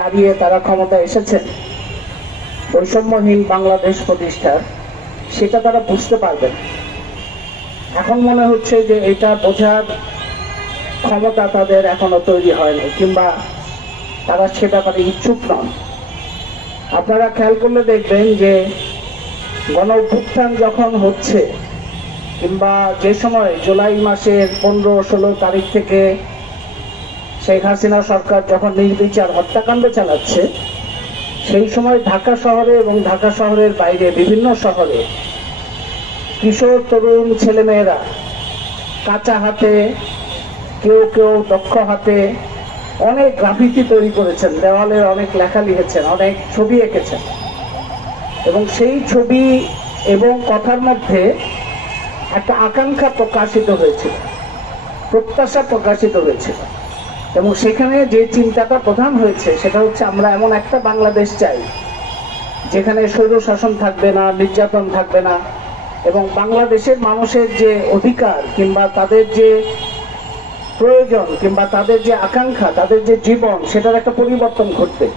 দাঁড়িয়ে তারা ক্ষমতায় এসেছেন বৈষম্যহীন বাংলাদেশ প্রতিষ্ঠার, সেটা তারা বুঝতে পারবেন। এখন মনে হচ্ছে যে এটা বোঝার ক্ষমতা তাদের এখনো তৈরি হয়নি, কিংবা তারা সে ব্যাপারে ইচ্ছুক নন। আপনারা খেয়াল করলে দেখবেন যে গণ অভ্যুত্থান যখন হচ্ছে, কিংবা যে সময় জুলাই মাসের 15-16 তারিখ থেকে শেখ হাসিনা সরকার যখন নির্বিচার হত্যাকাণ্ড চালাচ্ছে, সেই সময় ঢাকা শহরে এবং ঢাকা শহরের বাইরে বিভিন্ন শহরে কিশোর তরুণ ছেলেমেয়েরা কাঁচা হাতে, কেউ কেউ দক্ষ হাতে অনেক গ্রাফিতি তৈরি করেছেন, দেওয়ালে অনেক লেখা লিখেছেন, অনেক ছবি এঁকেছেন, এবং সেই ছবি এবং কথার মধ্যে একটা আকাঙ্ক্ষা প্রকাশিত হয়েছিল, প্রত্যাশা প্রকাশিত হয়েছিল। এবং সেখানে যে চিন্তাটা প্রধান হয়েছে সেটা হচ্ছে, আমরা এমন একটা বাংলাদেশ চাই যেখানে স্বৈর শাসন থাকবে না, নির্যাতন থাকবে না, এবং বাংলাদেশের মানুষের যে অধিকার কিংবা তাদের যে প্রয়োজন কিংবা তাদের যে আকাঙ্ক্ষা, তাদের যে জীবন, সেটার একটা পরিবর্তন ঘটবে।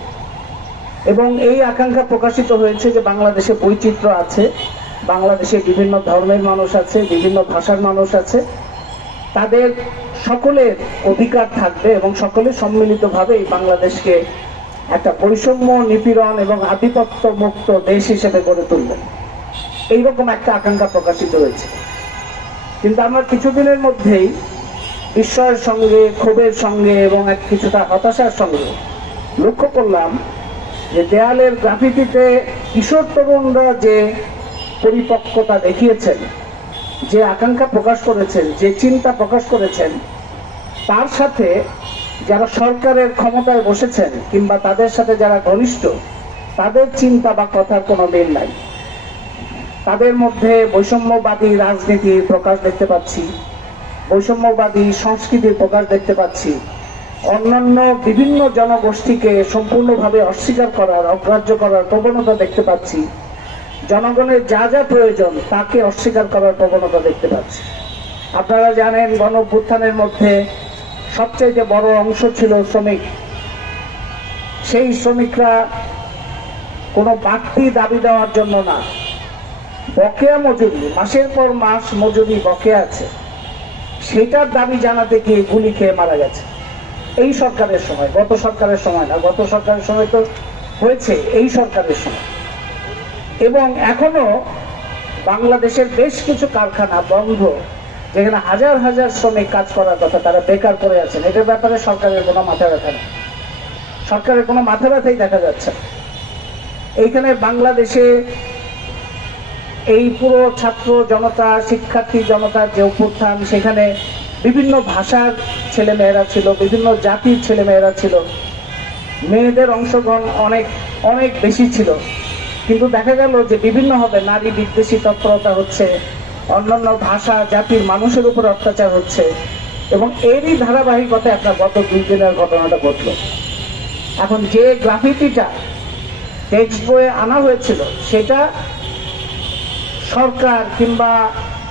এবং এই আকাঙ্ক্ষা প্রকাশিত হয়েছে যে বাংলাদেশে বৈচিত্র্য আছে, বাংলাদেশে বিভিন্ন ধর্মের মানুষ আছে, বিভিন্ন ভাষার মানুষ আছে, তাদের সকলের অধিকার থাকবে এবং সকলে সম্মিলিতভাবে এই বাংলাদেশকে একটা বৈষম্য, নিপীড়ন এবং আধিপত্য মুক্ত দেশ হিসেবে গড়ে তুলবেন। এইরকম একটা আকাঙ্ক্ষা প্রকাশিত হয়েছে। কিন্তু আমরা কিছুদিনের মধ্যেই বিস্ময়ের সঙ্গে, ক্ষোভের সঙ্গে এবং এক কিছুটা হতাশার সঙ্গে লক্ষ্য করলাম যে দেয়ালের গ্রাফিতিতে কিশোর তরুণরা যে পরিপক্কতা দেখিয়েছেন, যে আকাঙ্ক্ষা প্রকাশ করেছেন, যে চিন্তা প্রকাশ করেছেন, তার সাথে যারা সরকারের ক্ষমতায় বসেছেন কিংবা তাদের সাথে যারা ঘনিষ্ঠ, তাদের চিন্তা বা কথার কোনো মিল নাই। তাদের মধ্যে বৈষম্যবাদী রাজনীতির প্রকাশ দেখতে পাচ্ছি, বৈষম্যবাদী সংস্কৃতির প্রকাশ দেখতে পাচ্ছি, অন্যান্য বিভিন্ন জনগোষ্ঠীকে সম্পূর্ণভাবে অস্বীকার করার, অগ্রাহ্য করার প্রবণতা দেখতে পাচ্ছি, জনগণের যা যা প্রয়োজন তাকে অস্বীকার করার প্রবণতা দেখতে পাচ্ছি। আপনারা জানেন, গণ অভ্যুত্থানের মধ্যে সবচাইতে বড় অংশ ছিল শ্রমিক। সেই শ্রমিকরা কোনো বাড়তি দাবি দেওয়ার জন্য না, বকেয়া মজুরি, মাসের পর মাস মজুরি বকেয়া আছে, সেটার দাবি জানাতে গিয়ে গুলি খেয়ে মারা গেছে। এই সরকারের সময়, গত সরকারের সময় না, গত সরকারের সময় তো হয়েছে, এই সরকারের সময়। এবং এখনো বাংলাদেশের বেশ কিছু কারখানা বন্ধ, যেখানে হাজার হাজার শ্রমিক কাজ করার কথা, তারা বেকার করে আছেন। এটার ব্যাপারে সরকারের কোনো মাথা ব্যথা নেই, সরকারের কোনো মাথা ব্যথাই দেখা যাচ্ছে। এইখানে বাংলাদেশে এই পুরো ছাত্র জনতা, শিক্ষার্থী জনতার যে অভ্যুত্থান, সেখানে বিভিন্ন ভাষার ছেলেমেয়েরা ছিল, বিভিন্ন জাতির ছেলেমেয়েরা ছিল, মেয়েদের অংশগ্রহণ অনেক অনেক বেশি ছিল। কিন্তু দেখা গেল যে বিভিন্নভাবে নারী বিদ্বেষী তৎপরতা হচ্ছে, অন্যান্য ভাষা জাতির মানুষের উপর অত্যাচার হচ্ছে, এবং এরই ধারাবাহিকতায় আপনার গত 2 দিনের ঘটনাটা ঘটল। এখন যে গ্রাফিতিটা টেক্সট বইয়ে আনা হয়েছিল, সেটা সরকার কিংবা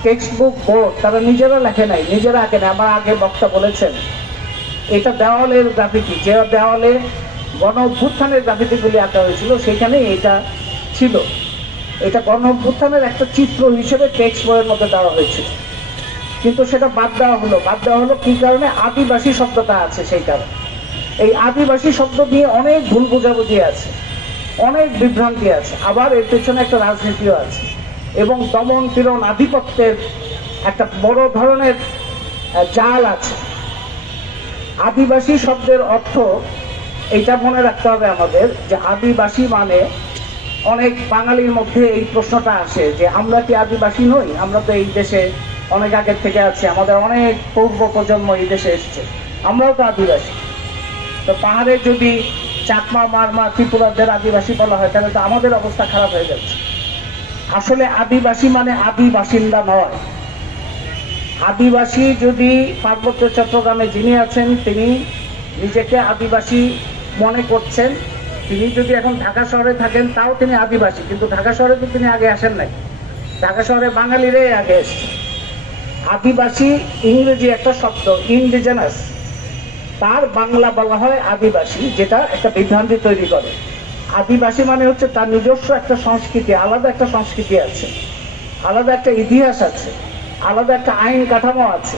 টেক্সট বুক বোর্ড তারা নিজেরা লেখে নাই, নিজেরা আঁকে না। আমার আগে বক্তা বলেছেন, এটা দেওয়ালের গ্রাফিতি, যে দেওয়ালে গণ অভ্যুত্থানের গ্রাফিতিগুলি আঁকা হয়েছিল সেখানে এটা ছিল। এটা গণ অভ্যুত্থানের একটা চিত্র হিসেবে টেক্সট বইয়ের মধ্যে দেওয়া হয়েছিল, কিন্তু সেটা বাদ দেওয়া হলো। বাদ দেওয়া হলো কি কারণে? আদিবাসী শব্দটা আছে, সেই কারণে। এই আদিবাসী শব্দ নিয়ে অনেক ভুল বোঝাবুঝি আছে, অনেক বিভ্রান্তি আছে, আবার এর পেছনে একটা রাজনীতিও আছে, এবং দমন পীড়ন আধিপত্যের একটা বড় ধরনের জাল আছে। আদিবাসী শব্দের অর্থ এটা মনে রাখতে হবে আমাদের, যে আদিবাসী মানে, অনেক বাঙালির মধ্যে এই প্রশ্নটা আসে যে আমরা কি আদিবাসী নই? আমরা তো এই দেশে অনেক আগের থেকে আছি, আমাদের অনেক পূর্ব প্রজন্ম এই দেশে এসছে, আমরাও তো আদিবাসী। তো পাহাড়ে যদি চাকমা, মারমা, ত্রিপুরাদের আদিবাসী বলা হয়, তাহলে তো আমাদের অবস্থা খারাপ হয়ে যাচ্ছে। আসলে আদিবাসী মানে আদি বাসিন্দা নয়। আদিবাসী যদি পার্বত্য চট্টগ্রামে যিনি আছেন, তিনি নিজেকে আদিবাসী মনে করছেন, তিনি যদি এখন ঢাকা শহরে থাকেন তাও তিনি আদিবাসী, কিন্তু ঢাকা শহরে তো তিনি আগে আসেন নাই, ঢাকা শহরে বাঙালিরাই আগে এসছে। আদিবাসী ইংরেজি একটা শব্দ, ইন্ডিজেনাস, তার বাংলা বলা হয় আদিবাসী, যেটা একটা বিভ্রান্তি তৈরি করে। আদিবাসী মানে হচ্ছে তার নিজস্ব একটা সংস্কৃতি, আলাদা একটা সংস্কৃতি আছে, আলাদা একটা ইতিহাস আছে, আলাদা একটা আইন কাঠামো আছে।